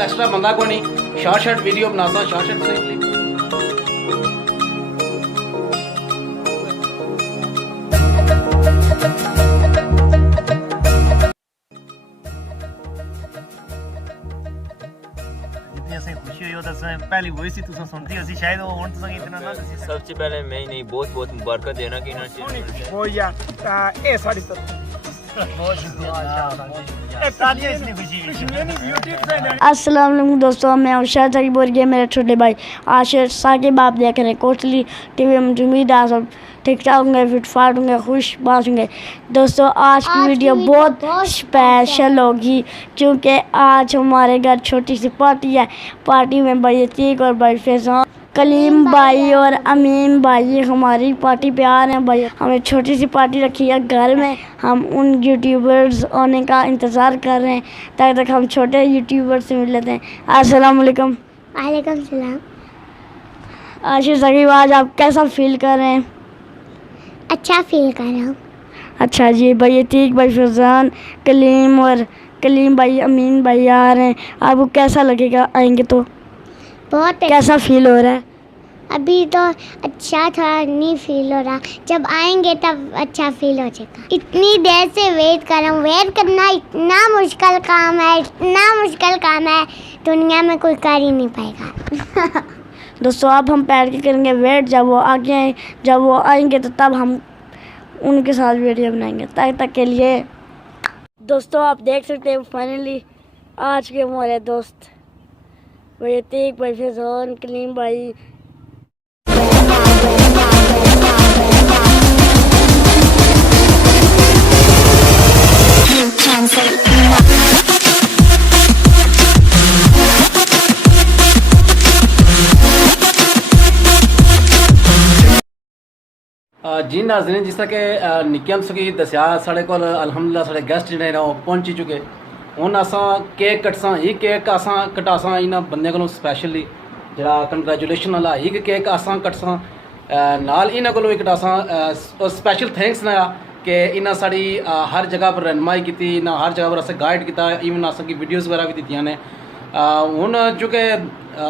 को एक्स्ट्रा बंदा को नहीं शॉर्ट वीडियो बना सा शॉर्ट से क्लिप पहली वॉइस ही तुसा सुनती हसी शायद वो हुन तुसा इतना ना दसी सबसे पहले मैं नहीं बहुत बहुत मुबारक देना कि ना वो यार ए साड़ी तो बहुत शुक्रिया ए तालियां इतनी खुशी अस्सलाम वालेकुम दोस्तों, मैं उशाद साकिब और ये मेरे छोटे भाई आशिर साकिब। आप देख रहे हैं कोटली टीवी। मुझे उम्मीद है आप सब ठीक ठाक होंगे, फिट फाट होंगे, खुश बात होंगे। दोस्तों आज की वीडियो बहुत स्पेशल होगी क्योंकि आज हमारे घर छोटी सी पार्टी है। पार्टी में भाई अतीक और भाई फैज़ान, कलीम भाई और अमीन भाई हमारी पार्टी पे आ रहे हैं। भाई हमें छोटी सी पार्टी रखी है घर में। हम उन यूट्यूबर्स आने का इंतज़ार कर रहे हैं तब तक हम छोटे यूट्यूबर्स से मिल लेते हैं। अस्सलाम वालेकुम। वालेकुम सलाम। आशिर साकिब, आज आप कैसा फील कर रहे हैं? अच्छा फील कर रहा हूँ। अच्छा जी। भाई अतीक भाई फैज़ान कलीम भाई अमीन भाई आ रहे हैं। आपको कैसा लगेगा आएंगे तो? बहुत कैसा फील हो रहा है? अभी तो अच्छा थोड़ा नहीं फील हो रहा, जब आएंगे तब अच्छा फील हो जाएगा। इतनी देर से वेट कर रहा हूँ। वेट करना इतना मुश्किल काम है, इतना मुश्किल काम है, दुनिया में कोई कर ही नहीं पाएगा। दोस्तों अब हम बैठ के करेंगे वेट। जब वो आएंगे तो तब हम उनके साथ वीडियो बनाएंगे। तब तक के लिए दोस्तों आप देख सकते हैं फाइनली आज के हमारे दोस्त भाई अतीक भाई फैज़ान कलीम भाई। जी नाज़रीन, जिस तरह के निक्कियां तुसेंगी दस्या साढ़े कोल अलहमदुलिल्लाह साढ़े गेस्ट जिहड़े ने ओह् पहुंची चुके। हुन असां केक कटसां ही केक असां कटासां इन्हां बंदियां कोलों स्पैशली जेह्ड़ा कंग्रेचुलेशन वाला ही केक असां कटसां नाल इन्हां कोलों भी कटासां स्पैशल थैंक्स ना कि इन्हां साढ़ी हर जगह पर रहनुमाई कीती, इन्हां हर जगह पर असें गाइड कीता, इवन असें गी वीडियोज़ वगैरह भी दित्तियां ने। हुन चूँकि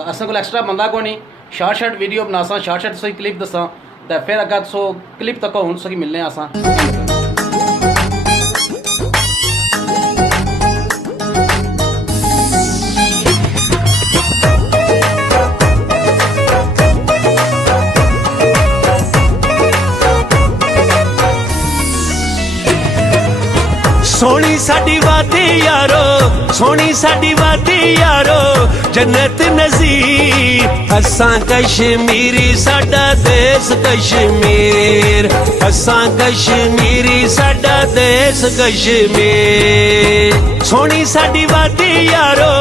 असें कोल एक्स्ट्रा बंदा कोई नहीं शॉर्ट वीडियो बनासां शॉर्ट तुसेंगी क्लिप दस्सां तो फिर अगर तुसो क्लिप तक हूँ तुसेंगी मिलने आसां। सोनी साडी वादी यारो, सोनी साडी वादी यारो, जन्नत नज़ीर। असां कश्मीरी साडा देश कश्मीर, असां कश्मीरी साडा देश कश्मीर। सोनी साडी वादी यारो,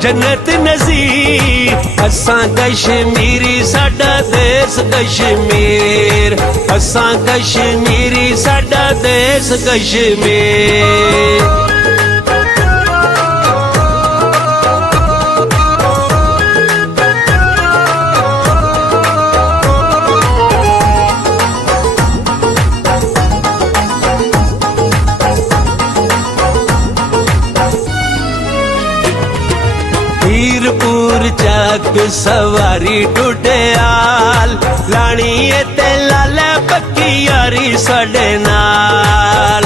जन्नत नज़ीर। असां कश्मीरी साडा देश कश्मीर, असां कश्मीरी साडा देश कश्मीर। हीरपुर चक सवारी टुटियाल, लानी ते लाले पक्की यारी साडे नाल।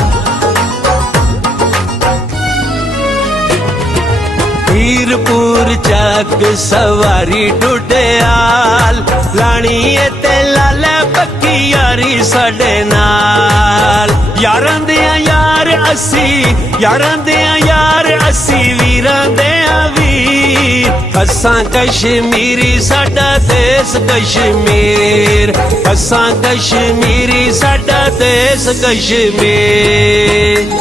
हीरपुर चक सवारी टुटियाल, लानी ते लाले पक्की यारी साडे नाल। यारां दियां यार असी, यारां दियां यार असी, वीरां दियां वीर। असां कश्मीरी साडा देश कश्मीर, असां कश्मीरी साडा देश कश्मीर।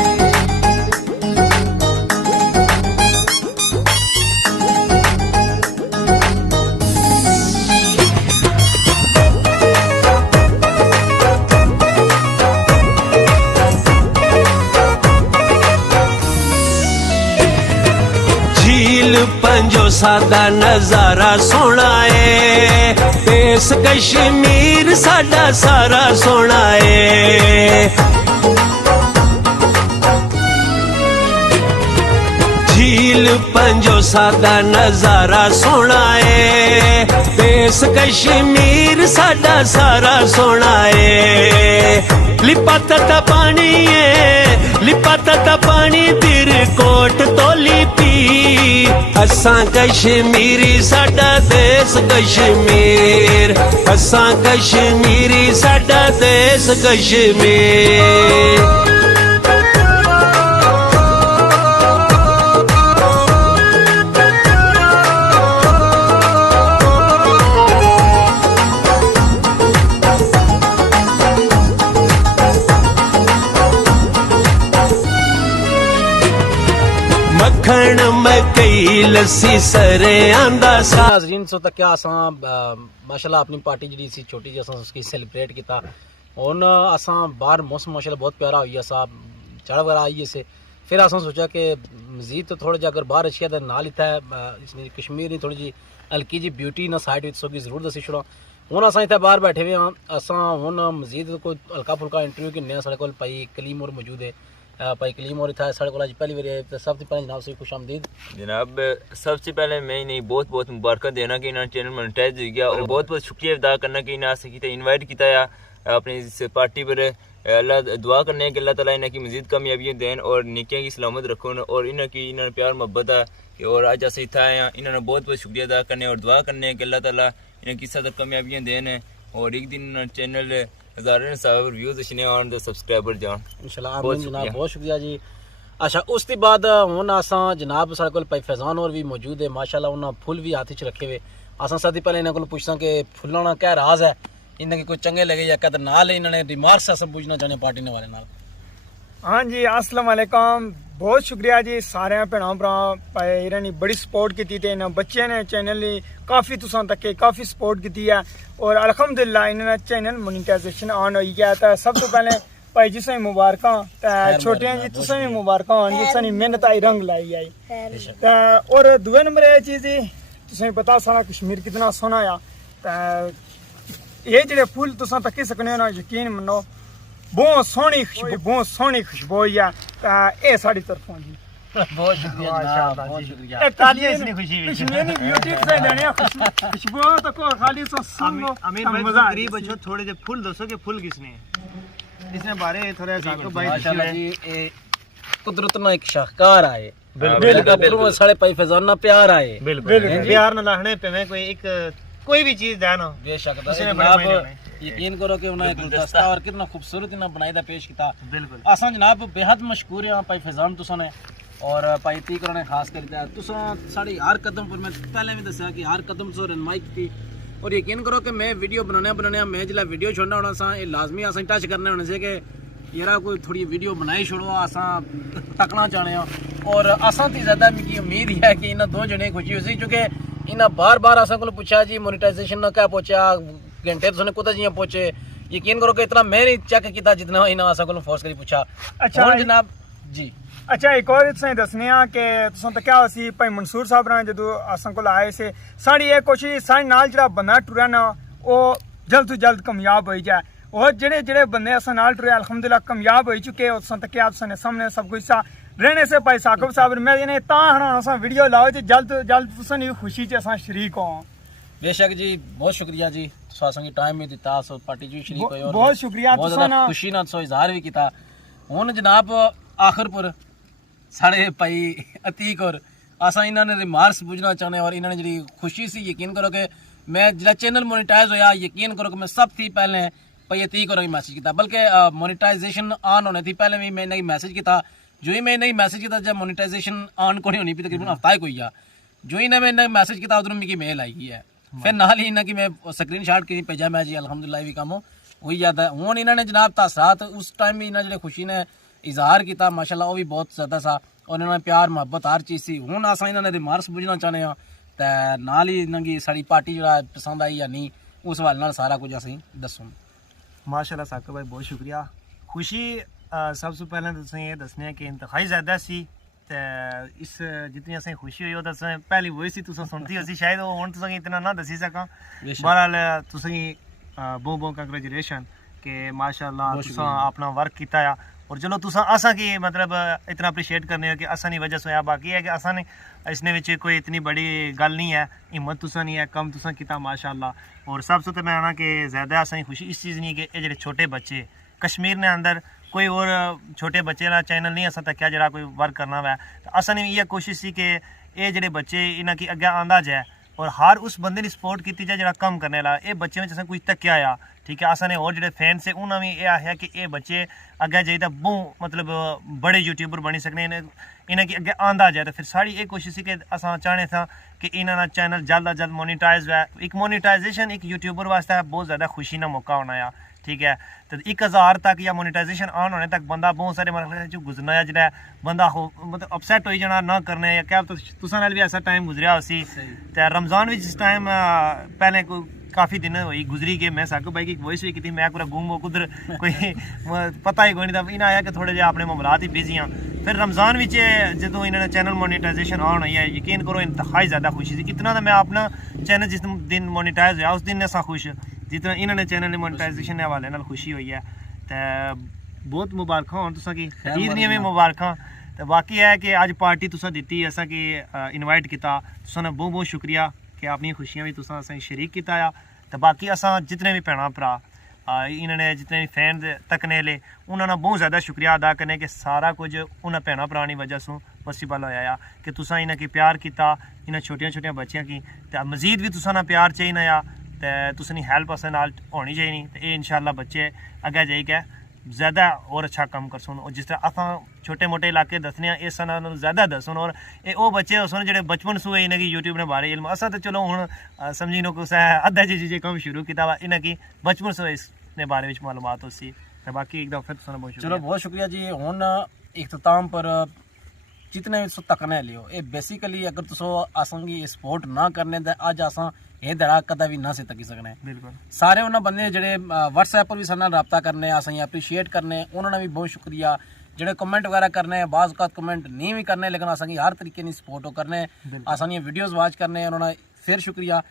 पंजो सादा नजारा सोना है, देश कश्मीर साडा सारा सोना है। झील पंजो सादा नजारा सोना है देश कश्मीर साडा सारा सोना है लिपाता पानी है लिपाता पानी दिर कोट तोली पी असां कश्मीरी साडा देश कश्मीर असां कश्मीरी साडा देश कश्मीर मक्खन मकई लस्सी सरे आंदा सा नाज़रीन सो तक क्या असां माशाल्लाह अपनी पार्टी जी सी छोटी जी असां उसकी सेलिब्रेट किया हुन असां बाहर मौसम माशाल्लाह बहुत प्यारा हुई असा चढ़ वगैरह आई से फिर असां सोचा कि मजीद तो थोड़ा जा अगर बाहर अच्छी है तो नाल इतना इसने कश्मीर थोड़ी जी हल्की जी ब्यूटी ना साइड विच सोगी जरूर दसी छुड़ा हुन असां इतना बाहर बैठे हुए हाँ असां हुन मजीद कोई हल्का फुल्का इंटरव्यू किन्ने साढ़े कोल भाई कलीम और मौजूद है भाई कलीम और इतना साढ़े को पहली बार आए तो सबसे पहले जनाब से खुश आमदीद जनाब सबसे पहले मैं नहीं बहुत बहुत मुबारक देना कि इन्होंने चैनल मोनेटाइज हो गया और बहुत बहुत शुक्रिया अदा करना कि इन्हें इन्वाइट किया अपनी इस पार्टी पर अल्लाह दुआ करने कि अल्लाह ताला इन्हें की मजीद कामयाबियाँ देन और निकियाँ की सलामत रखो और इन्हें प्यार मोहब्बत है और अज अस इतना आए हैं इन्होंने बहुत बहुत शुक्रिया अदा करने और दुआ करने कि अल्लाह ताला इन्हें किस हद कामयाबियाँ देन और एक दिन चैनल हज़ारों साहब व्यूज़ अच्छे और सब्सक्राइबर जान इंशाल्लाह आमीन जनाब बहुत शुक्रिया जी। अच्छा उस दी बाद हुन असां जनाब साढ़े कोल भाई फैजान और भी मौजूद है माशाल्लाह उन्हें फुल भी हाथ च रखे हुए असां साथी पहले इन्होंने को पूछना कि फुल्लां दा क्या राज है इन्हें कोई चंगे लगे या क्या नाल इन्होंने रिमार्क्स असां पूछना चाहते पार्टी ने वाले नाल। हाँ जी अस्सलाम वालेकुम बहुत शुक्रिया जी सारे भैन भ्रा भाई इन्होंने बड़ी सपोर्ट की थी इन्होंने बच्चे ने चैनल काफ़ी तुसां तक काफ़ी सपोर्ट की है और अल्हम्दुलिल्लाह इन्होंने चैनल मोनेटाइजेशन ऑन हो गया तो सब तो पहले भाई जिस मुबारक छोटियां जी तुसें भी मुबारक हो जिस मेहनत आई रंग लाई आई और दूए नंबर यह चीज़ जी तुसें पता सारा कश्मीर कितना सोहना आ ये जेह्ड़े फुल तुसां तक्की सकने हो ना यकीन मन्नो बहुत सोहनी खुशबू है साड़ी तरफों जी बहुत शुक्रिया जनाब बहुत शुक्रिया कश्मीरी ब्यूटी से देने खुशबू तो को खाली सो सुन लो अमीर भाई गरीब बच्चों थोड़े से फूल दसो कि फूल किसने है इसने बारे थोड़ा साको भाई माशाल्लाह जी ये कुदरत ना एक शाहकार आए बिल्कुल साढ़े भाई फैजान ना प्यार आए बिल्कुल प्यार ना लाने पे मैं कोई भी चीज देना बेशक जनाब यकीन करो कि उन्हें गुलदस्ता और कितना खूबसूरत इन्हें बनाई दा पेश किया बिल्कुल असां जनाब बेहद मशहूर हैं भाई फैजान तुसां ने और भाई तीकर ने खास कर तुसां साड़ी हर कदम पर मैं पहले भी दस्या कि हर कदम से रहनुमाई की और यकीन करो कि मैं वीडियो बनाने मैं जिला वीडियो छोड़ना होना सा ये लाजमी असें टच करने होने से कि यार कोई थोड़ी वीडियो बनाई छोड़ो असां तकना चाहने और असां ती ज़्यादा मिगी उम्मीद है कि इन्हें दो जने खुशी हुई क्योंकि इन्हें बार बार असां को पूछा जी मोनेटाइजेशन ना क्या पहुंचा घंटे तुमने कुत्ता जियां पहुंचे यकीन करो कि इतना मैं नहीं चेक किया जितना इन्हें असां को फोर्स करी पूछा। अच्छा जनाब जी अच्छा एक और तुसें दसने कि तुसें तो क्या सी भाई मंसूर साहब ने जो असां को आए से साड़ी ये कोशिश साढ़े नाल जेह्ड़ा बंदा टुरया ना वो जल्द तो जल्द कामयाब हो जाए और जेह्ड़े जेह्ड़े बंदे असां नाल टुरे अल्हम्दुलिल्लाह कामयाब हो चुके तुसें तो क्या तुसें सामने सब कुछ सा रहने से भाई साकिब साहब मैं इन्हें तां हना वीडियो लाओ जो जल्द तो जल्द तुसें खुशी च असां शरीक हो। बेशक जी बहुत शुक्रिया जी असेंगी टाइम भी दिता सो पार्टी जी शरीक होए और बहुत शुक्रिया बहुत ज़्यादा खुशी ना सो इजहार भी किया। हुन जनाब आखिर पर साढ़े भाई अतीक और असा इन्होंने रिमार्क्स पूछना चाहते और इन्होंने जी खुशी सी यकीन करो कि मैं जो चैनल मोनेटाइज होया यकीन करो कि मैं सब थी पहले भाई अतीक और मैसेज किया बल्कि मोनेटाइजेशन ऑन होने थी पहले भी मैं इन्हें मैसेज किया जो ही मैं इन्हें मैसेज किया जब मोनेटाइजेशन ऑन को नहीं होनी थी तकरीबन हफ्ता ही कोई आ जो ही मैं इन्हें मैसेज किया उधरों मेरी मेल आई है फिर नाल ही इन्हें कि मैं स्क्रीन शॉट की भेजा मैं जी अलहमदुलिल्लाह भी काम वही याद है हूँ इन्होंने जनाब तासरात उस टाइम भी इन्हें जो खुशी ने इजहार किया माशाल्लाह वो भी बहुत ज़्यादा सा और इन्होंने प्यार मोहब्बत हर चीज़ सी हूँ अस इन्होंने रिमार्क्स बुझना चाहते हैं तो नाल ही इन्हें साड़ी पार्टी जो पसंद आई या नहीं उस हवाले नाल सारा कुछ असीं दसो। माशाल्लाह साकिब भाई बहुत शुक्रिया खुशी सब से पहले तो ये दसने कि इंतहाई ज़्यादा सी ते इस जितनी असें खुशी हुई तो पहली वही सी तुसें सुनती हो शायद वो हुण तुसें इतना ना दसी सकां बहरहाल तुसें बहुत बहुत कंग्रेचुलेशन कि माशाल्लाह तुसें अपना वर्क किया और चलो तुसा असा की मतलब इतना अप्रीशिएट करने हो कि असा नहीं वजह से होया बाकी है कि असा ने इसने विच कोई इतनी बड़ी गल नहीं है हिम्मत तुसा नहीं है कम तुसा किता माशाअल्लाह और सबसे तो मैं आना कि ज़्यादा असा खुशी इस चीज़ नहीं कि ये जेह्ड़े छोटे बच्चे कश्मीर ने अंदर कोई और छोटे बच्चे का चैनल नहीं असा तक जरा कोई वर्क करना वै तो असा ने इ'यै कोशिश सी कि ये जेह्ड़े बच्चे इन्हां की अग्गें आंदा जाए और हर उस बंदे की सपोर्ट की जाए जो कम करने वाला ये बच्चे में असें कुछ तक्या आ ठीक है असें होर जेह्ड़े फैन से उन्हें भी यह आखेआ कि ये बच्चे अग्गें जाइयै बहुत मतलब बड़े यूट्यूबर बनी सकने इन्हें कि अग्गें आंदा जाए तो फिर साड़ी ये कोशिश थी कि असां चाहने था कि इन्होंने चैनल जल्द अज जल्द मोनीटाइज हुआ एक मोनीटाइजेशन एक यूट्यूबर वास्ते बहुत ज़्यादा खुशी का मौका होना है ठीक है तो 1000 तक या मोनीटाइजेशन ऑन होने तक बंदा बहुत सारे मतलब गुजरना है जो बंदा हो मतलब अपसैट हो जाना ना करने या क्या तुसां नाल भी ऐसा टाइम गुजरिया उसी तो रमज़ान जिस टाइम पहले कोई काफ़ी दिन हुई गुजरी गए मैं साकू भाई की वॉइस भी की मैं पूरा गुम कुदर कोई पता ही कोई नहीं था इन्हें आया कि थोड़े जे अपने मामलात ही बिजी हाँ फिर रमज़ान में जो इन्होंने चैनल मोनीटाइजेशन ऑन हुई है यकीन करो इंतहाई ज़्यादा खुशी थी इतना तो मैं अपना चैनल जिस दिन मोनीटाइज होया उस दिन असा खुश जितना इन्होंने चैनल मोनीटाइजेशन के हवाले नाल खुशी हुई है तो बहुत मुबारक हो तुसा की ईद दियां भी मुबारक तो बाकी है कि अज पार्टी तुसा दी असा कि इनवाइट किया तुसा बहुत बहुत शुक्रिया कि अपनी खुशियां भी तुसा असें शरीक किया तो बाकी असा जितने भी भैन भरा इन्होंने जितने भी फैन तकने ले उन्होंने बहुत ज़्यादा शुक्रिया अदा करने कि सारा कुछ उन्हें भैन भरा की वजह से पॉसिबल होया कि तुसा इन्हें की प्यार किया इन्हें छोटिया छोटिया बच्चियां की तो मजीद भी तुसा ना प्यार चाहिए आ तो तुसनी हेल्प असें नाल होनी चाहिए तो ये इंशाल्लाह बच्चे अग्गें जाइयै ज़्यादा और अच्छा कम कर सन और जिस तरह असां छोटे मोटे इलाके दसने इस नाल ज़्यादा दसन और ये वो बच्चे होसन जेह्ड़े बचपन सू इन्हें यूट्यूब ने बारे इल्म असां तो चलो हुण समझी लो कुसै अद्धा चीज़ें कम शुरू किया वा इन्हें की बचपन सू इसने बारे में मालूमात हो सी तो बाकी एक दफ़ा तुसां बहुत चलो बहुत शुक्रिया जी हुण इख्तिताम पर जितने भी तकने लियो ये बेसिकली अगर तुसो असांगी सपोर्ट ना करने ते अज असां ये दड़ा कदा भी ना से तकी सकने बिल्कुल सारे उन्होंने बंदे जेह्ड़े व्हाट्सएप पर भी सारे नाल राबता करने असें अप्रीशिएट करने उन्होंने भी बहुत शुक्रिया जेह्ड़े कमेंट वगैरह करने बाज़ औक़ात कमेंट नहीं भी करने लेकिन असेंगी हर तरीके की सपोर्ट करने असां वीडियोज़ वाच करने उन्होंने फिर शुक्रिया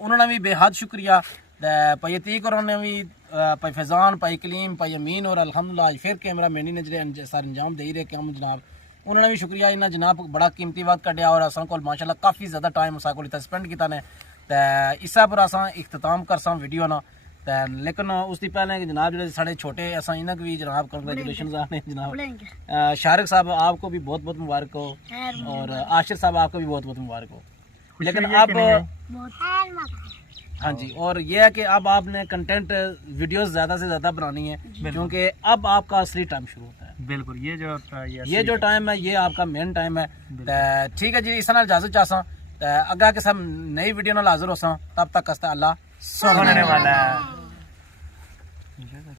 उन्होंने भी बेहद शुक्रिया भाई अतीक उन्होंने भी भाई फैज़ान भाई कलीम भाई अमीन और अल्हम्दुलिल्लाह फिर कैमरा मैनी ने जो सारे अंजाम दे रहे कम जनाब उन्होंने भी शुक्रिया इन्हें जनाब बड़ा कीमती वक्त कढ़िया और असां कोल माशाल्लाह काफ़ी ज़्यादा टाइम असां कोल स्पेंड किया ने तो इस्सा पर असां इख्तिताम करसां वीडियो ना तो लेकिन उसकी पहले कि जनाब जो साढ़े छोटे असां इन्हें भी जनाब कंग्रेचुलेशन आने जनाब शारिक साहब आपको भी बहुत बहुत मुबारक हो और आशिर साहब आपको भी बहुत बहुत मुबारक हो लेकिन अब हाँ जी और ये है कि अब आपने कंटेंट वीडियोस ज़्यादा से ज़्यादा बनानी है क्योंकि अब आपका असली टाइम शुरू होता है बिल्कुल ये जो टाइम है ये आपका मेन टाइम है ठीक है जी इस नाल इजाजत चाहसा अग्गा के सब नई वीडियो नाल हाजिर होसा तब तक अल्लाह सुनने वाला है।